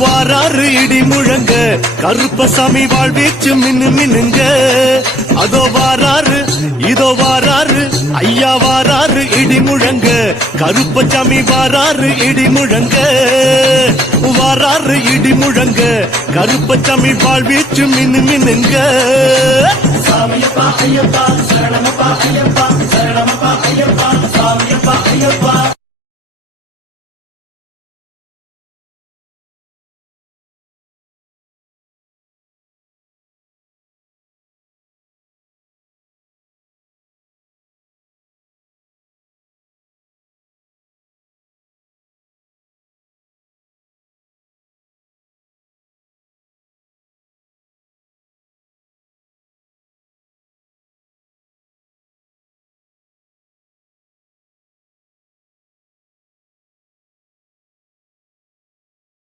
வாராறு இடி முழங்க கருப்பசாமி வாழ்வீச்சு மின்னு மின்னுங்க அதோ வாராறு இதோ வாராறு ஐயா வாராறு இடி முழங்க கருப்பசாமி வாராறு இடி முழங்க வாராறு இடி முழங்க கருப்பசாமி வாழ்வீச்சு மின்னு மின்னுங்க சாமியப்பா ஐயப்பா சரணமப்பா ஐயப்பா சரணமப்பா ஐயப்பா சாமியப்பா ஐயப்பா